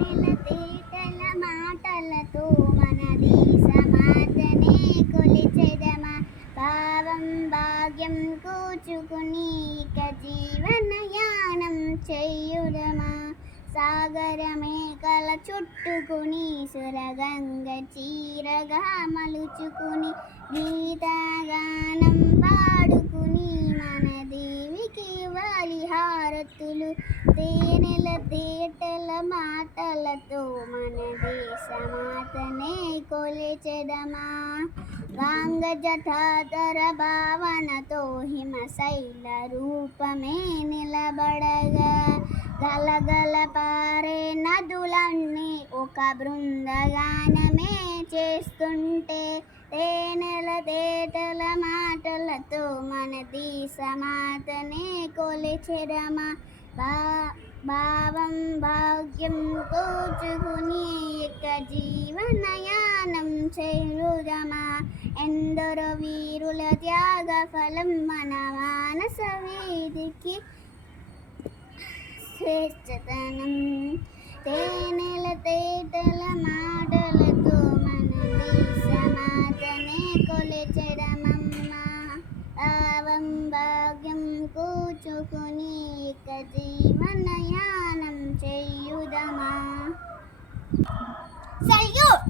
తేనెల తేటల మాటలతో మన దేశమాతనే కొలిచెదమా. భావం భాగ్యం కూచుకుని ఇక జీవనయానం చెయ్యుదమా. సాగర మేకల చుట్టుకుని సురగంగ చీరగా మలుచుకుని గీతగానం పాడుకుని మన దేవికి ఇవ్వాలి హారతులు. తేనెల తేటల మాటలతో మన దేశమాతనే కొలిచెదమా. గాంగ జటాధర భావనతో హిమశైల రూపమే నిలబడగా గలగల పారే నదులన్నీ ఒక బృందగానమే చేస్తుంటే తేనెల తేటల మాటలతో మన దేశమాతనే కొలిచెదమా. భావం భాగ్యం కూచుకుని ఇక జీవనయానం చేయుదమా. ఎందరో వీరుల త్యాగ ఫలం మన మానస వీధికి శ్రేష్టతనం. తేనెల తేటల మాటలతో మన దేశమాతనే కొలిచెదమమ్మా. భావం భాగ్యం కూచుకుని ఇక జీవనయానం చెయ్యుదమా. సల్యూట్.